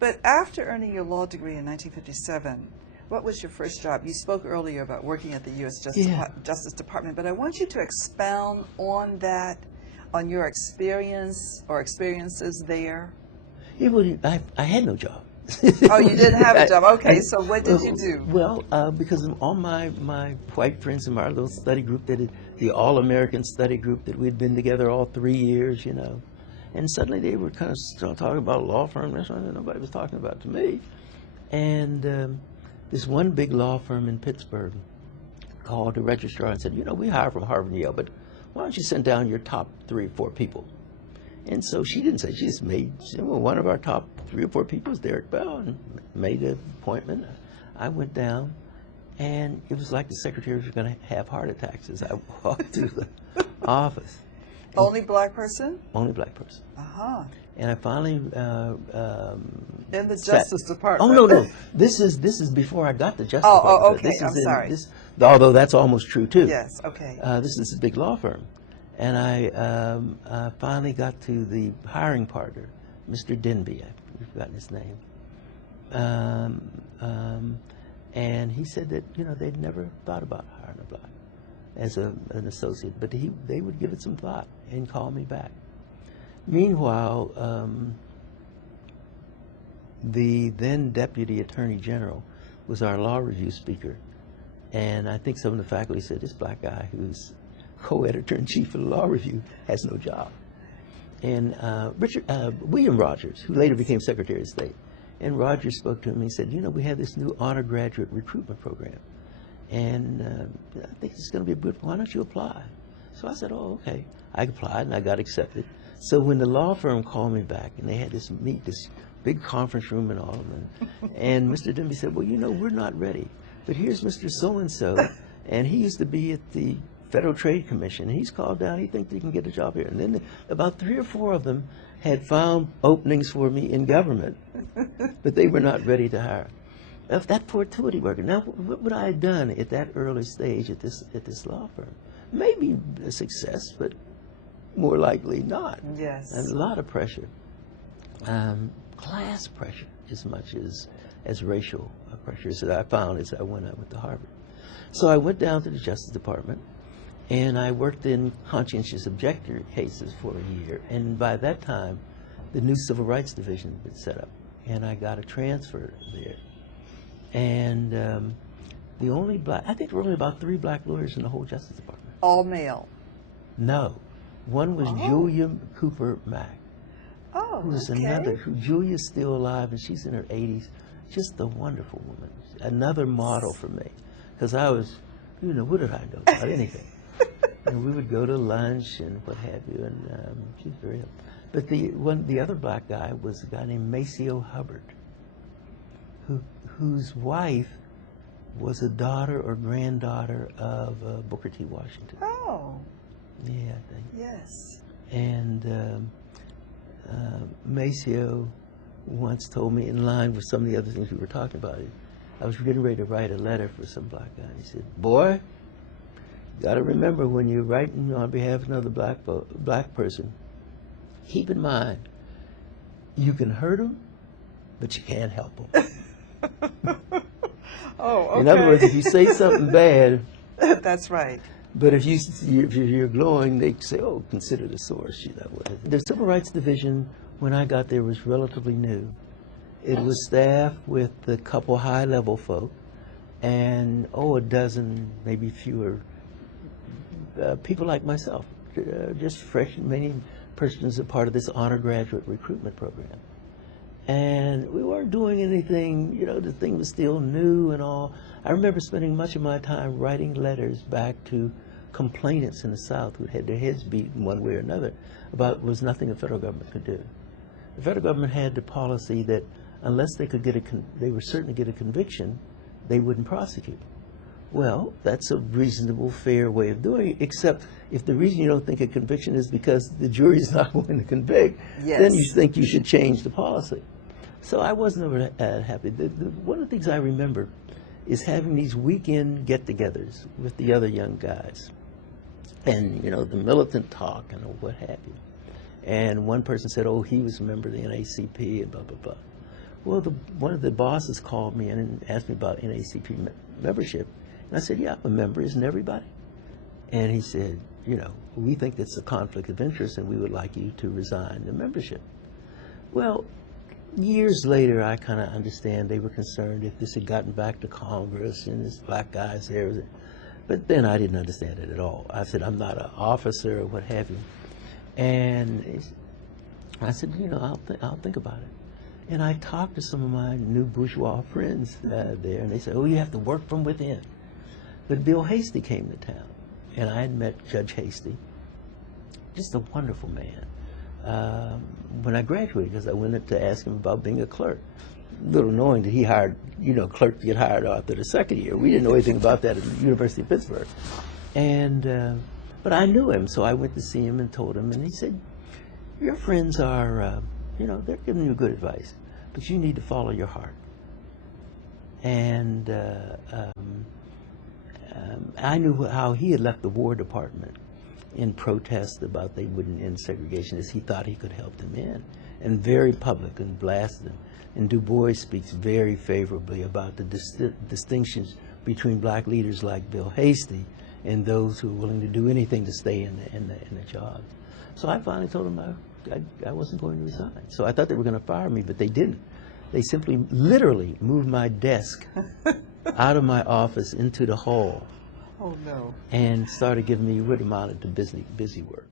But after earning your law degree in 1957, what was your first job? You spoke earlier about working at the U.S. Justice Department, but I want you to expound on that, on your experience or experiences there. Yeah, well, I had no job. Oh, you didn't have a job. Okay, so what did you do? Well, because all my white friends in my little study group, the All-American study group that we'd been together all 3 years, you know, and suddenly they were kind of still talking about a law firm. That's something nobody was talking about to me. And this one big law firm in Pittsburgh called the registrar and said, you know, we hire from Harvard and Yale, but why don't you send down your top 3 or 4 people? And so she didn't say, she just made, well, one of our top 3 or 4 people was Derrick Bell, and made an appointment. I went down, and it was like the secretaries were going to have heart attacks as I walked through the office. Only black person? Only black person. Uh-huh. And I finally in the Justice Department. Oh no, this is before I got the Justice Department. Oh, okay. I'm sorry. Although that's almost true too. Yes. Okay. This is a big law firm, and I finally got to the hiring partner, Mr. Denby. I've forgotten his name. And he said that they'd never thought about hiring a black as an associate, but they would give it some thought and call me back. Meanwhile, the then Deputy Attorney General was our law review speaker, and I think some of the faculty said, this black guy who's co-editor-in-chief of the law review has no job. And William Rogers, who later became Secretary of State, and Rogers spoke to him and he said, we have this new honor graduate recruitment program, and I think it's going to be a good, why don't you apply? So I said, oh, okay. I applied and I got accepted. So when the law firm called me back and they had this big conference room and all of them, and Mr. Denby said, well, we're not ready, but here's Mr. So-and-so, and he used to be at the Federal Trade Commission. He's called down, he thinks he can get a job here. And then about 3 or 4 of them had found openings for me in government, but they were not ready to hire. Of that fortuity worker. Now, what would I have done at that early stage at this law firm? Maybe a success, but more likely not. Yes. And a lot of pressure. Class pressure as much as racial pressures that I found as I went to Harvard. So I went down to the Justice Department, and I worked in conscientious objector cases for a year. And by that time, the new Civil Rights Division had been set up, and I got a transfer there. And the only black, I think there were only about 3 black lawyers in the whole Justice Department. All male? No. One was Julia Cooper Mack. Oh, who is another, Julia's still alive, and she's in her 80s. Just a wonderful woman. Another model for me. Because I was, what did I know about anything? And we would go to lunch and what have you, and she's very helpful. But the other black guy was a guy named Maceo Hubbard, whose wife was a daughter or granddaughter of Booker T. Washington. Oh. Yeah, I think. Yes. And Maceo once told me, in line with some of the other things we were talking about, I was getting ready to write a letter for some black guy. He said, boy, you got to remember when you're writing on behalf of another black person, keep in mind, you can hurt them, but you can't help them. Oh, okay. In other words, if you say something bad, that's right. But if you're glowing, they say, oh, consider the source. The Civil Rights Division, when I got there, was relatively new. It was staffed with a couple high-level folk and, a dozen, maybe fewer, people like myself, just fresh, many persons a part of this honor graduate recruitment program. And we weren't doing anything, the thing was still new and all. I remember spending much of my time writing letters back to complainants in the South who had their heads beaten one way or another about was nothing the federal government could do. The federal government had the policy that unless they could they were certain to get a conviction, they wouldn't prosecute. Well, that's a reasonable, fair way of doing it, except if the reason you don't think a conviction is because the jury is not going to convict, then you think you should change the policy. So I wasn't ever happy. One of the things I remember is having these weekend get-togethers with the other young guys. And, the militant talk and what have you. And one person said, oh, he was a member of the NAACP and blah, blah, blah. Well, one of the bosses called me and asked me about NAACP membership. And I said, yeah, I'm a member. Isn't everybody? And he said, you know, we think it's a conflict of interest and we would like you to resign the membership. Well, years later, I kind of understand they were concerned if this had gotten back to Congress and this black guy's there. But then I didn't understand it at all. I said, I'm not an officer or what have you. And I said, you know, I'll think about it. And I talked to some of my new bourgeois friends there, and they said, oh, you have to work from within. But Bill Hasty came to town, and I had met Judge Hasty, just a wonderful man. When I graduated, because I went up to ask him about being a clerk, little knowing that he hired, you know, clerks to get hired after the second year. We didn't know anything about that at the University of Pittsburgh. And, but I knew him, so I went to see him and told him, and he said, your friends are, you know, they're giving you good advice, but you need to follow your heart. And I knew how he had left the War Department in protest about they wouldn't end segregation, as he thought he could help them in, and very public and blasted them. And Du Bois speaks very favorably about the distinctions between black leaders like Bill Hasty and those who are willing to do anything to stay in the job. So I finally told him I wasn't going to resign. So I thought they were going to fire me, but they didn't. They simply, literally moved my desk out of my office into the hall. Oh, no. And started giving me what amounted to busy work.